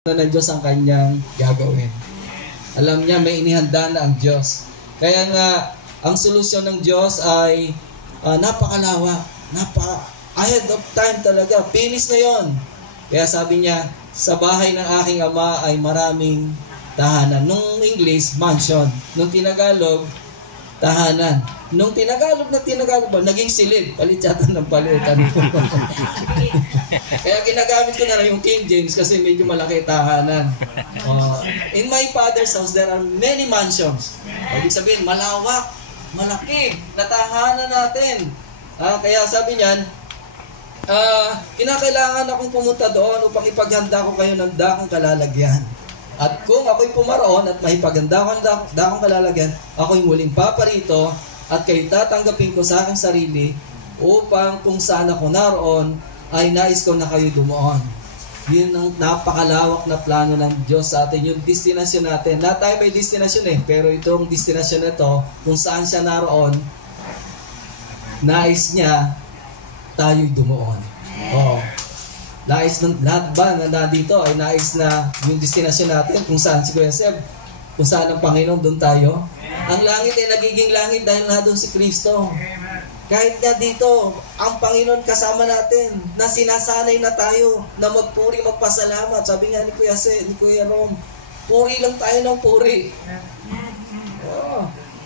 ng Diyos ang kanyang gagawin. Alam niya, may inihanda na ang Diyos. Kaya nga, ang solusyon ng Diyos ay napakalawak. Ahead of time talaga. Finish na yon. Kaya sabi niya, sa bahay ng aking ama ay maraming tahanan. Nung English, mansion. Nung Tinagalog, tahanan. Nung Tinagalog ba, naging silid. Palit yata ng palitan. Kaya ginagamit ko na lang yung King James kasi medyo malaki tahanan. In my father's house, there are many mansions. Ibig sabihin, malawak, malaki, na tahanan natin. Kaya sabi niyan, kinakailangan akong pumunta doon upang ipaghanda ko kayo ng dakong kalalagyan. At kung ako'y pumaroon at mahipaghanda ko ng dakong kalalagyan, ako'y muling paparito at kayo tatanggapin ko sa aking sarili upang kung saan ako naroon, ay nais ko na kayo dumuon. Yun ang napakalawak na plano ng Diyos sa atin, yung destinasyon natin. Na tayo may destinasyon pero itong destinasyon na ito, kung saan siya naroon, nais niya tayo'y dumuon. Nais ng lahat ba na nandito ay nais na yung destinasyon natin, kung saan si Kuya Seb, kung saan ang Panginoon, doon tayo. Ang langit ay nagiging langit dahil na doon si Kristo. Kahit nga dito, ang Panginoon kasama natin, na sinasanay na tayo, na magpuri, magpasalamat. Sabi nga ni Kuya ni Kuya Rom, puri lang tayo ng puri.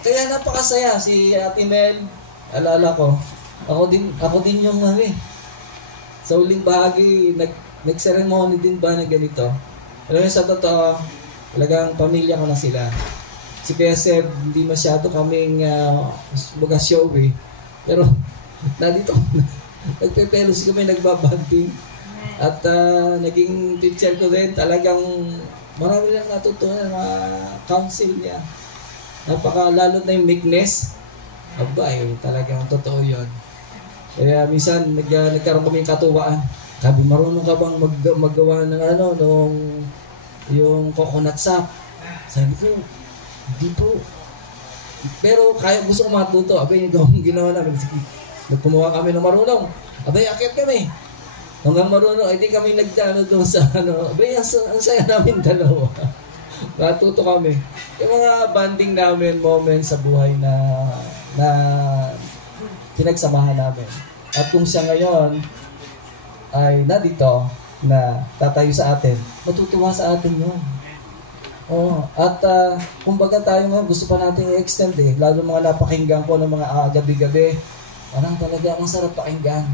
Kaya napakasaya. Si Ate Mel, alala ko, ako din yung sa uling bahagi, nag-ceremony din ba na ganito? Alam mo, sa totoo, talagang pamilya ko na sila. Si Kuya Seb, hindi masyado kaming show Pero, nandito, nagpe-pelos kami, nagbabanding. At naging teacher ko din, talagang marami lang natutunan mga counsel niya. Lalo na yung meekness. Talagang totoo yun. Kaya minsan, nagkaroon kami katuwaan. Sabi, marunong ka bang maggawa ng yung coconut sap? Sabi ko, hindi po. Pero kaya gusto ko matuto. Ito ang ginawa namin. Nagpumawa kami ng marunong. Akit kami. Hanggang marunong, hindi kami nagdano doon sa ang saya namin dalawa. Natuto kami. Yung mga banding namin, moments sa buhay na pinagsamahan namin. At kung siya ngayon ay nandito na tatayo sa atin, matutuwa sa atin yun. Kumbaga tayo nga, gusto pa natin i-extend lalo mga napakinggan ko ng mga gabi-gabi. Parang talaga ang sarap pakinggan.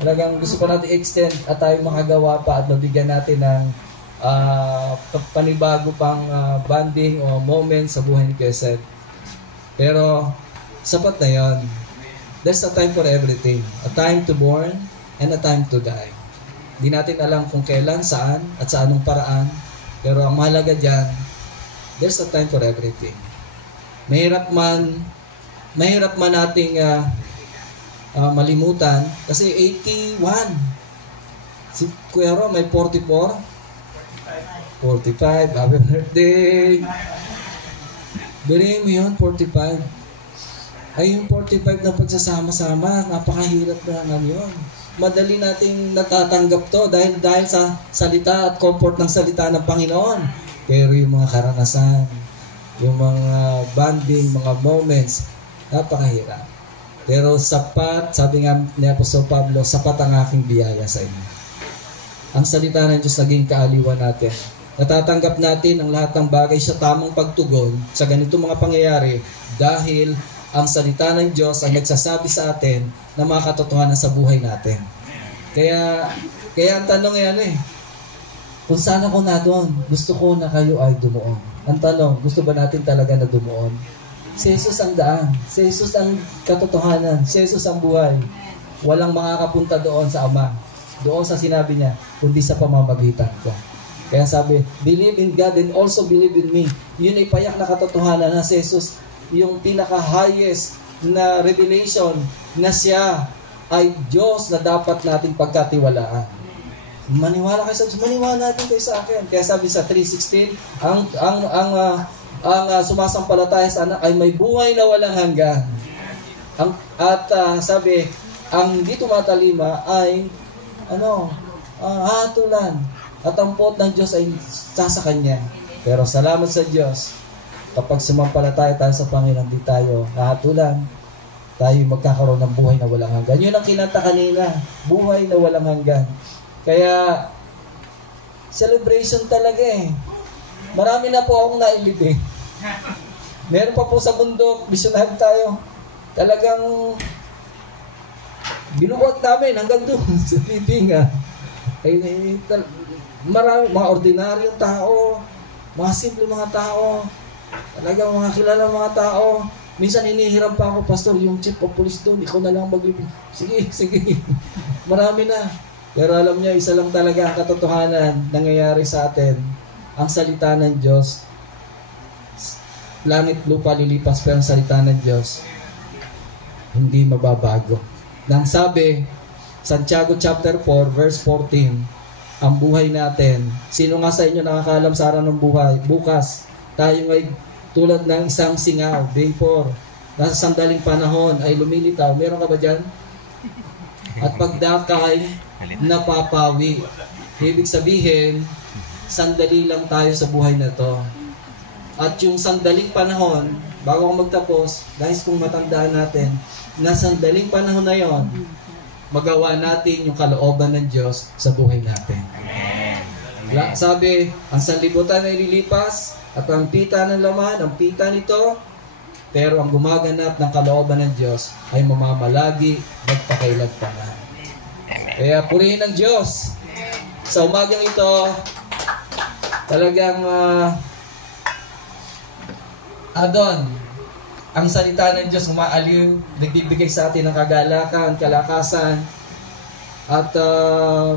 Talagang gusto pa natin i-extend at tayo makagawa pa at mabigyan natin ng panibago pang bonding o moment sa buhay ni Kuya Seb. Pero sapat na yon. There's a time for everything. A time to born and a time to die. Hindi natin alam kung kailan, saan, at sa anong paraan. Pero ang mahalaga dyan, there's a time for everything. Mahirap man nating malimutan kasi 81. Si Kuya Ro may 44. 45. Happy birthday. Bilhin mo yun, 45. Ay yung 45 na pagsasama-sama, napakahirap na yun. Madali nating natatanggap to dahil sa salita at comfort ng salita ng Panginoon. Pero yung mga karanasan, yung mga bonding, mga moments, napakahirap. Pero sapat, sabi nga ni Apostol Pablo, sapat ang aking biyaya sa inyo. Ang salita ng Diyos naging kaaliwan natin. Natatanggap natin ang lahat ng bagay sa tamang pagtugon sa ganitong mga pangyayari dahil ang salita ng Diyos ang nagsasabi sa atin na mga katotohanan sa buhay natin. Kaya ang tanong yan kung saan ako na doon, gusto ko na kayo ay dumuon. Ang tanong, gusto ba natin talaga na dumuon? Si Jesus ang daan. Si Jesus ang katotohanan. Si Jesus ang buhay. Walang makakapunta doon sa Ama. Doon sa sinabi niya, kundi sa pamamagitan ko. Kaya sabi, believe in God and also believe in me. Yun ay payak na katotohanan na si Jesus yung pinaka-highest na revelation na siya ay Diyos na dapat nating pagkatiwalaan. Maniwala kayo sa Diyos, maniwala natin kayo sa akin. Kaya sabi sa 3:16, ang sumasampalataya sa anak ay may buhay na walang hanggan. Sabi, ang di tumatalima ay hatulan. At ang puot ng Diyos ay sa Kanya. Pero salamat sa Diyos, kapag sumampalataya tayo sa Panginoon, di tayo hahatulan. Tayo magkakaroon ng buhay na walang hanggan. Yun ang kinanta kanina, buhay na walang hanggan. Kaya, celebration talaga eh. Marami na po akong nailib eh. Meron pa po sa bundok, bisunahan tayo. Talagang binubuhat namin hanggang doon sa Pipinga. Marami, mga ordinaryong tao, mga simple mga tao, talagang mga kilala mga tao. Minsan hinihiram pa ako, Pastor, yung chief of police doon, ikaw na lang maglibig. Sige. Marami na. Pero alam niyo, isa lang talaga ang katotohanan nangyayari sa atin. Ang salita ng Diyos, langit lupa lilipas, pero ang salita ng Diyos hindi mababago. Nang sabi, Santiago chapter 4 verse 14, ang buhay natin, sino nga sa inyo nakakaalam sa araw ng buhay? Bukas, tayo ay tulad ng isang singaw, day 4, nasa sandaling panahon ay lumilitaw. Meron ka ba dyan? At pagdakay, napapawi. Ibig sabihin, sandali lang tayo sa buhay na to. At yung sandaling panahon, bago ako magtapos, dahil kung matandaan natin, na sandaling panahon na yon, magawa natin yung kalooban ng Diyos sa buhay natin. Sabi, ang sanlibutan ay lilipas, at ang pita ng laman, ang pita nito, pero ang gumaganap ng kalooban ng Diyos ay mamamalagi, magpakailagpanan. Kaya purihin ng Diyos. Sa umagang ito, talagang adon, ang salita ng Diyos umaaliw, nagbibigay sa atin ng kagalakan, kalakasan, at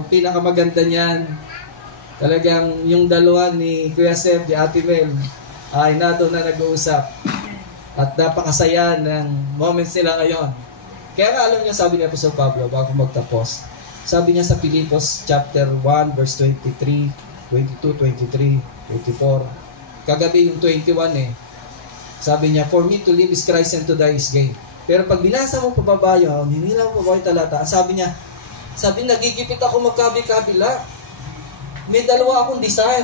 pinakamaganda niyan, talagang yung dalawa ni Kuya Seb, di Ate Mel, ay nato na nag-uusap. At napakasaya ng moments nila ngayon. Kaya nga alam niyo, sabi ni Apostol Pablo, bago magtapos, sabi niya sa Filipos chapter 1, verse 23, 22, 23, 24. Kagabi yung 21 eh. Sabi niya, for me to live is Christ and to die is gain. Pero pag binasa mo pababa yun, hinila mo pababa yung talata, sabi niya, nagigipit ako magkabi-kabila. May dalawa akong design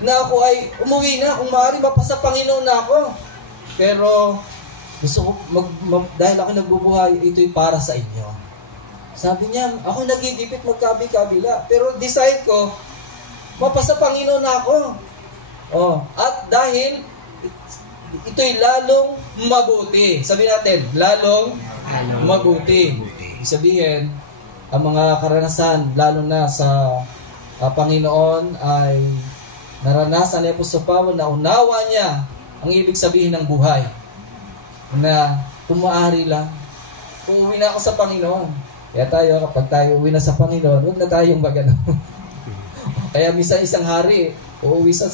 na ako ay umuwi na, kung maaari mapasa Panginoon na ako. Pero gusto ko, dahil ako nagbubuhay, ito'y para sa inyo. Sabi niya, ako nagigipit magkabi-kabila. Pero design ko, mapasa Panginoon na ako. At dahil ito'y lalong mabuti. Sabi natin, lalong mabuti. Ibig sabihin, ang mga karanasan, lalo na sa Panginoon, ay naranasan ni Apostol Pablo na unawa niya ang ibig sabihin ng buhay. Na kung maaari lang, uuwi na ako sa Panginoon. Kaya tayo, kapag tayo uwi na sa Panginoon, huwag na tayong magano. Kaya minsan isang hari, uuwi sa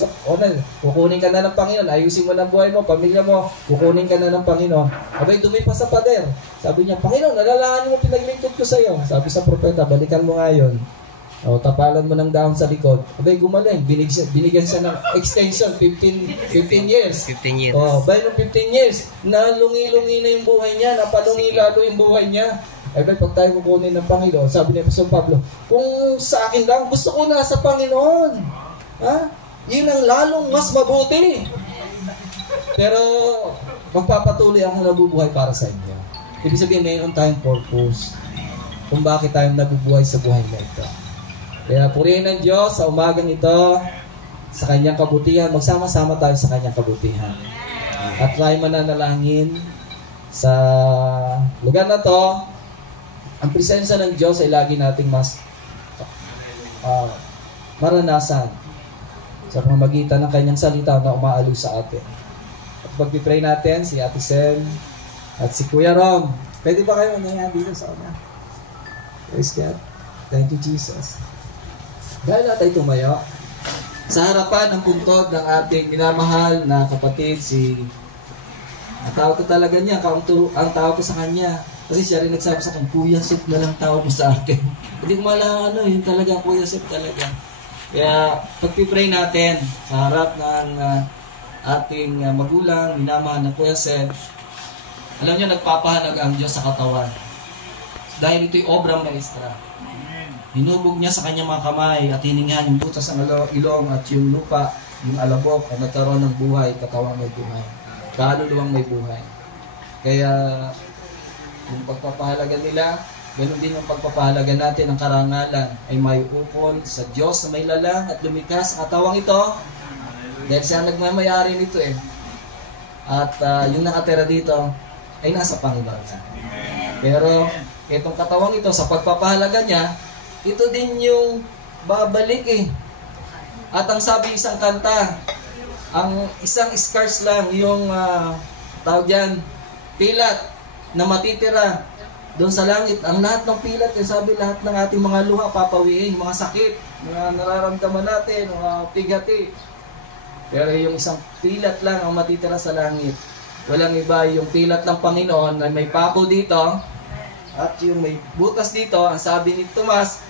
kukunin ka na ng Panginoon, ayusin mo ng buhay mo, pamilya mo, kukunin ka na ng Panginoon. Abay, dumipa sa pader. Sabi niya, Panginoon, nalalahanin mo pinaglingkod ko sa iyo. Sabi sa propeta, balikan mo ngayon. Tapalan mo ng dahon sa likod. Abay, gumaling. Binigyan siya ng extension, 15 years. 15 years. By no 15 years, nalungi-lungi na yung buhay niya, napalungi lalo yung buhay niya. Abay, pag tayo kukunin ng Panginoon, sabi ni Apostol Pablo, kung sa akin lang, gusto ko na sa Panginoon. Yun ang lalong mas mabuti. Pero magpapatuloy ako nabubuhay para sa inyo. Ibig sabihin, mayroon tayong purpose kung bakit tayo nabubuhay sa buhay na ito. Kaya purihin ng Diyos sa umagang ito, sa kanyang kabutihan, magsama-sama tayo sa kanyang kabutihan. At tayo mananalangin sa lugar na to. Ang presensya ng Diyos ay lagi nating mas maranasan sa pamamagitan ng kanyang salita na umaaliw sa atin. At pag-pray natin, si Ate Sel at si Kuya Rom. Pwede ba kayo unayan dito sa una? Praise God. Thank you, Jesus. Dahil natin tumayo sa harapan ng puntod ng ating minamahal na kapatid, ang tawag ko talaga niya, ang tawag ko sa kanya. Kasi siya rin nagsabi sa akin, Kuya Sep na lang tawag mo sa akin. Hindi ko malang yun talaga, Kuya Sep talaga. Kaya pag-pray natin sa harap ng ating magulang, minamahal na Kuya Sep, alam niyo, nagpapahanag ang Diyos sa katawan. Dahil ito'y obrang maestra. Hinubog niya sa kanyang mga kamay at hiningan yung butas ng ilong at yung lupa, yung alabok at nagkaroon ng buhay, katawang may buhay. Kaluluwang may buhay. Kaya yung pagpapahalaga nila, ganoon din yung pagpapahalaga natin ng karangalan ay may ukol sa Diyos na may lalang at lumikha sa katawang ito. Dahil siya nagmamayari nito eh. At yung nakatira dito ay nasa Panginoon na. Pero itong katawang ito sa pagpapahalaga niya, ito din yung babalik eh. At ang sabi isang kanta, ang isang scars lang yung tawag yan, pilat na matitira doon sa langit. Ang lahat ng pilat, sabi lahat ng ating mga luha papawiin, mga sakit, mga nararamdaman natin, mga pigati. Pero yung isang pilat lang ang matitira sa langit. Walang iba, yung pilat ng Panginoon na may pako dito at yung may butas dito. Ang sabi ni Tomas,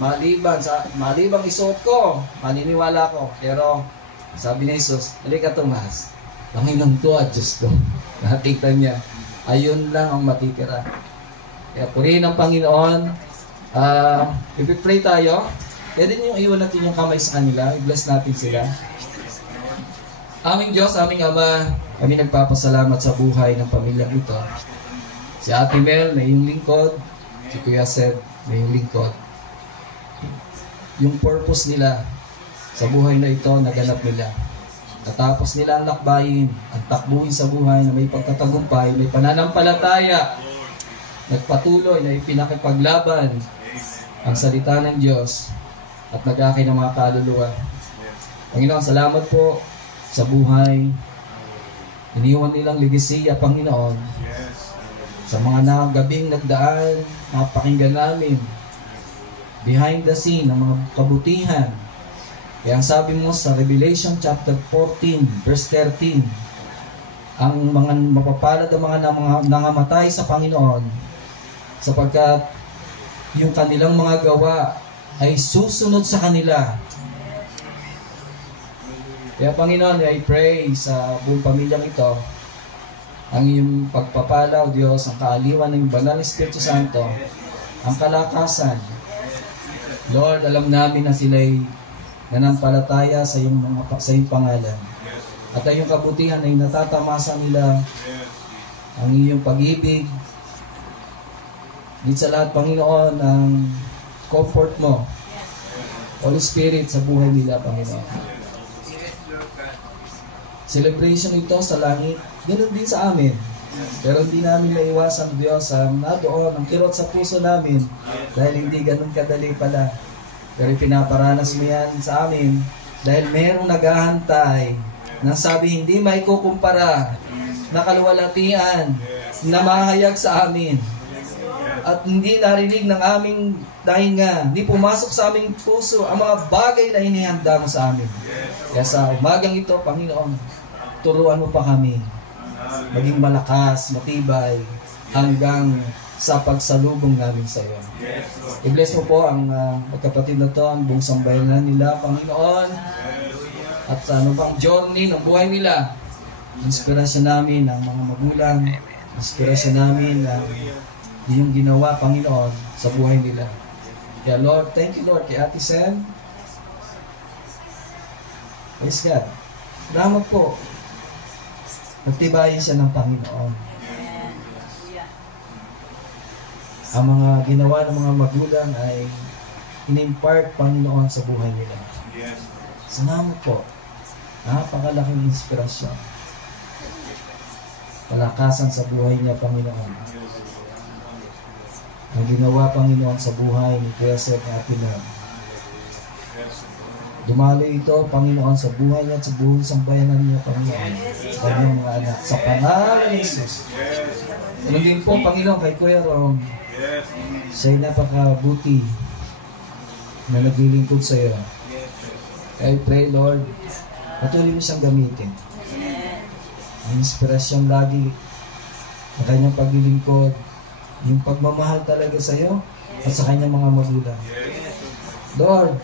malibang isuot ko, maniniwala ko. Pero sabi ni Jesus, halika Tomas, Panginoon ko at Diyos ko. Nakita niya, ayun lang ang matitira. Kaya purihin ang Panginoon. Ipipray tayo. Pwede niyo iwan natin yung kamay sa kanila. I-bless natin sila. Aming Diyos, aming Ama, kami nagpapasalamat sa buhay ng pamilyang ito. Si Ate Mel na iyong lingkod, si Kuya Sed na iyong lingkod. Yung purpose nila sa buhay na ito, naganap nila. Natapos nila ang lakbayin, ang takbuhin sa buhay na may pagkatagumpay, may pananampalataya, nagpatuloy na ipinakipaglaban ang salita ng Diyos at nag-akin ng mga kaluluwa. Panginoon, salamat po sa buhay. Iniwan nilang legasiya, Panginoon, sa mga gabing nagdaan, napakinggan namin behind the scene ng mga kabutihan. Kaya ang sabi mo sa Revelation chapter 14 verse 13, ang mga mapapalad ang mga nangamatay sa Panginoon sapagkat yung kanilang mga gawa ay susunod sa kanila. Kaya Panginoon, I pray sa buong pamilyang ito, ang iyong pagpapala, O Diyos, ang kaaliwan ng Banal na Espiritu Santo, ang kalakasan. Lord, alam namin na sila'y nanampalataya sa iyong pangalan. At ang iyong kabutihan ay natatamasa nila ang iyong pag-ibig. Dito sa lahat, Panginoon, ang comfort mo, Holy Spirit, sa buhay nila, Panginoon. Celebration ito sa langit, ganoon din sa amin. Pero hindi namin naiwasan, Diyos, ang nadoon, ang kirot sa puso namin, dahil hindi ganun kadali pala. Pero pinaparanas mo yan sa amin, dahil merong naghahantay, na sabi hindi may kukumpara, na kaluwalhatian, na mahayag sa amin, at hindi narinig ng aming dahinga, hindi pumasok sa aming puso ang mga bagay na inihanda mo sa amin. Kaya sa umagang ito, Panginoon, turuan mo pa kami maging malakas, matibay, hanggang sa pagsalubong namin sa iyo. I-bless mo po ang magkapatid na to, ang buong sambayanan nila, Panginoon, at sa ano bang journey ng buhay nila. Inspirasyon namin ang mga magulang, inspirasyon namin ang iyong ginawa, Panginoon, sa buhay nila. Kaya Lord, thank you Lord, kay Ate Sam. Praise God. Salamat po. Nagtibayin siya ng Panginoon. Ang mga ginawa ng mga magulang ay in-impart, Panginoon, sa buhay nila. Salamat po. Napakalaking inspirasyon. Palakasan sa buhay niya, Panginoon. Ang ginawa, Panginoon, sa buhay ni Kuya Seth at Ate Mel. Dumalo ito, Panginoon, sa buhay niya at sa buhay ng bayanan niya, Panginoon. Sa kanyang mga anak. Sa pangalan ni Jesus. Ano din po, Panginoon, kay Kuya Rom. Siya'y napakabuti na naglilingkod sa iyo. I pray, Lord, patuloy mo siyang gamitin. Ang inspirasyon lagi ng kanyang paglilingkod, yung pagmamahal talaga sa iyo at sa kanyang mga magulang. Lord,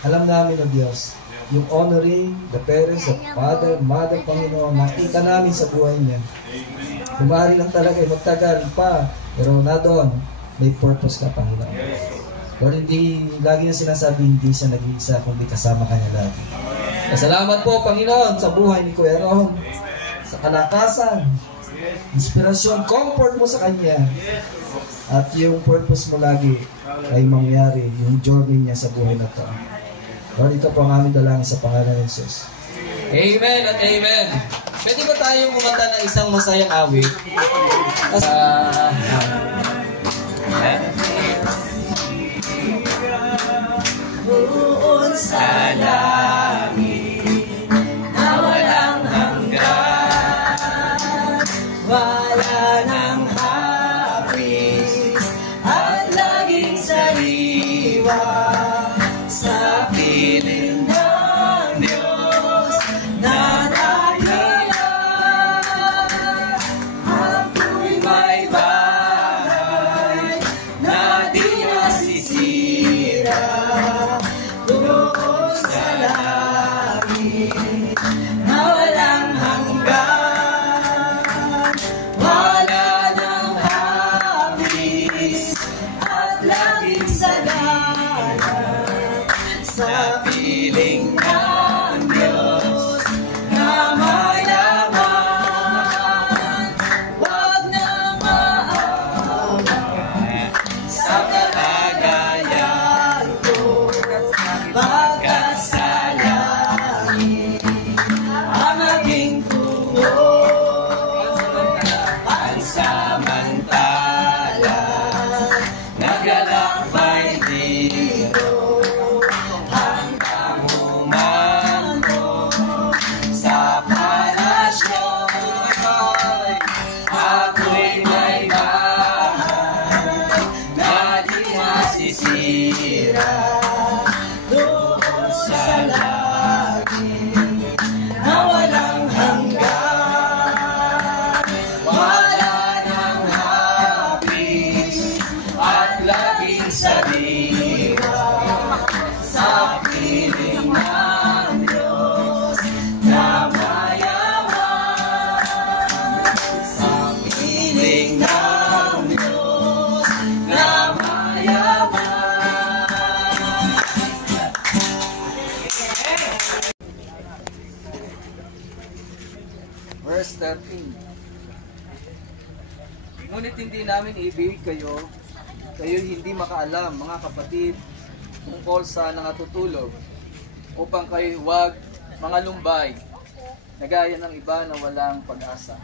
alam namin, O Diyos, yung honoring the parents, the father, mother, Panginoon, nakita namin sa buhay niya. Kumari lang talaga, magtagal pa, pero na doon, may purpose ka, Panginoon. Lord, hindi, lagi na sinasabi, hindi siya nag-iisa, kundi kasama ka niya lagi. Salamat po, Panginoon, sa buhay ni Kuya Ron, sa kalakasan, inspirasyon, comfort mo sa kanya, at yung purpose mo lagi ay mangyari, yung journey niya sa buhay na ito. Lord, ito po ang aming dalangin sa pangalan ng Jesus. Amen at amen. Pwede ba tayong kumanta ng isang masayang awit? Buon sa langit na walang hanggan, wala nang hapis at laging sariwa sa piling ng Diyos na dakila. Ako'y may bahay na di nasisira doon sa langit na walang hanggan, wala nang hapis at laging sagana sa piling ng Diyos na mayaman. Wag na maawa sa kalagayan ko, pagkat sa langit ang aking tugon. Pansamantala naglalakbay dito hanggang humantong sa palasyo. Ako'y may bahay na di masisira doon sa langit na walang hanggan, wala nang hapis at laging sariwa sa piling ng Diyos na mayaman, sa piling ng Diyos na mayaman. Verse 13. Ngunit hindi namin ibig kayo hindi makaalam, mga kapatid, tungkol sa nangatutulog, upang kayo huwag mga lumbay, na gaya ng iba na walang pag-asa.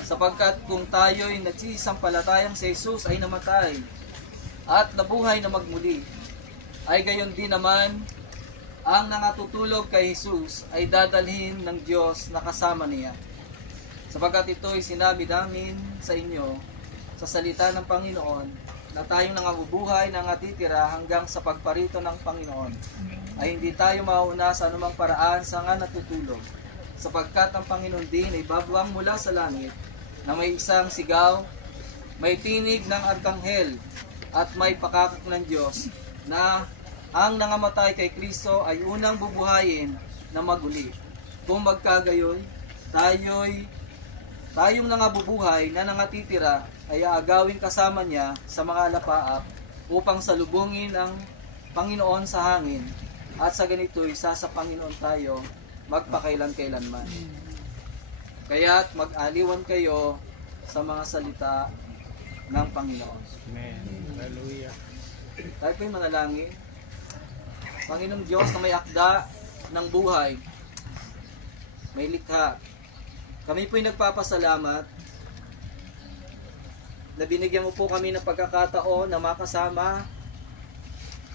Sapagkat kung tayo'y nagsisampalatayang si Jesus ay namatay, at nabuhay na magmuli, ay gayon din naman, ang nangatutulog kay Jesus ay dadalhin ng Diyos na kasama niya. Sapagkat ito'y sinabi namin sa inyo sa salita ng Panginoon, na tayong nangabubuhay na natitira hanggang sa pagparito ng Panginoon, ay hindi tayo mauna sa anumang paraan sa nga natutulog. Sapagkat ang Panginoon din ay babuwang mula sa langit, na may isang sigaw, may tinig ng arkanghel, at may pakakak ng Diyos, na ang nangamatay kay Kristo ay unang bubuhayin na maguli. Kung magkagayoy, tayong nangabubuhay na nangatitira ay aagawin kasama niya sa mga alapaap upang salubungin ang Panginoon sa hangin, at sa ganito'y sa Panginoon tayo magpakailan-kailanman. Kaya't mag-aliwan kayo sa mga salita ng Panginoon. Amen. Hallelujah. Tayo po'y manalangin. Panginoong Diyos na may akda ng buhay, may likha, kami po'y nagpapasalamat na binigyan mo po kami ng pagkakataon na makasama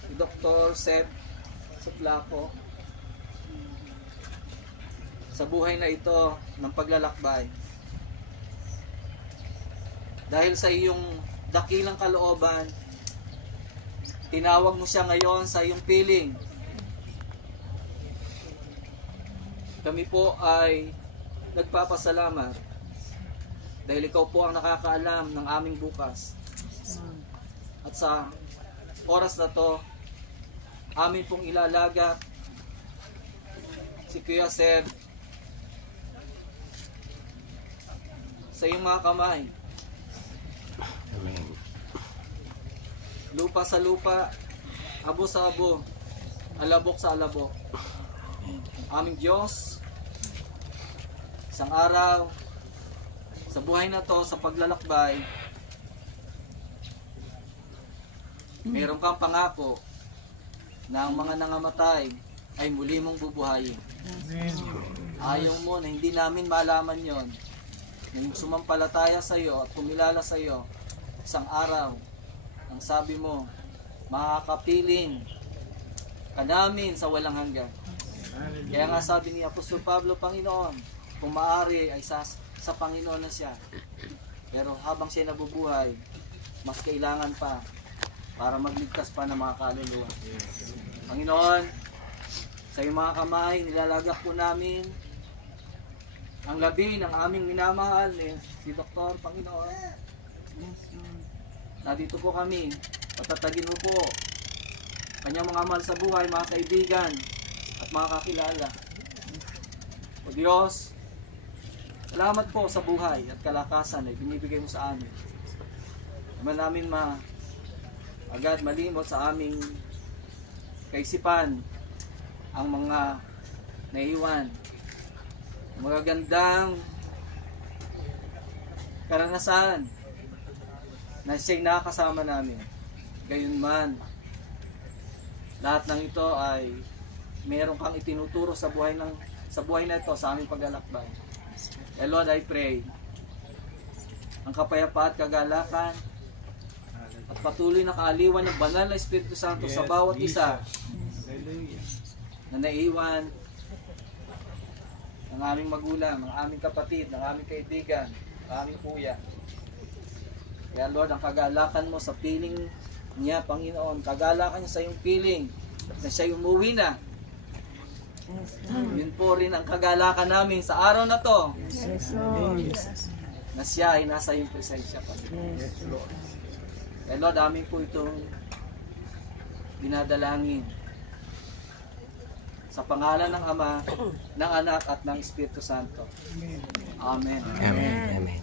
si Dr. Seth Suplaco sa buhay na ito ng paglalakbay. Dahil sa iyong dakilang kalooban, tinawag mo siya ngayon sa iyong piling. Kami po ay nagpapasalamat dahil ikaw po ang nakakaalam ng aming bukas. At sa oras na to, amin pong ilalaga si Kuya Seth sa iyong mga kamay. Amen. Lupa sa lupa, abo sa abo, alabok sa alabok. Aming Diyos, isang araw, sa buhay na to, sa paglalakbay, mayroon kang pangako na ang mga nangamatay ay muli mong bubuhayin. Ayaw mo na hindi namin malaman yon. Nung sumampalataya sa iyo at kumilala sa iyo, isang araw, ang sabi mo, makakapiling ka namin sa walang hanggan. Kaya nga sabi ni Apostol Pablo, Panginoon, kung maaari ay sa Panginoon na siya. Pero habang siya nabubuhay, mas kailangan pa para magligtas pa ng mga kaluluwa. Panginoon, sa iyong mga kamay, nilalagak po namin ang labi ng aming minamahal si Dr. Panginoon. Nandito po kami, patatagin mo po kanyang mga mahal sa buhay, mga kaibigan at mga kakilala. O Diyos, salamat po sa buhay at kalakasan na binibigay mo sa amin. Naman namin agad malimot sa aming kaisipan ang mga naiwan, magagandang karanasan na siya'y nakasama namin. Gayunman, lahat ng ito ay meron kang itinuturo sa buhay na ito sa aming paglalakbay. Lord, I pray ang kapayapaan at kagalakan at patuloy na kaaliwan ng banal na Espiritu Santo sa bawat isa na naiwan ng aming magulang, ng aming kapatid, ng aming kaibigan, ng aming kuya. Kaya Lord, ang kagalakan mo sa piling niya, Panginoon, kagalakan niya sa iyong piling na siya umuwi na. Yun po rin ang kagalakan namin sa araw na to. Na siya ay nasa iyong presensya, Panginoon. Kaya Lord, amin po itong dinadalangin sa pangalan ng Ama, ng Anak at ng Espiritu Santo. Amen. Amen. Amen.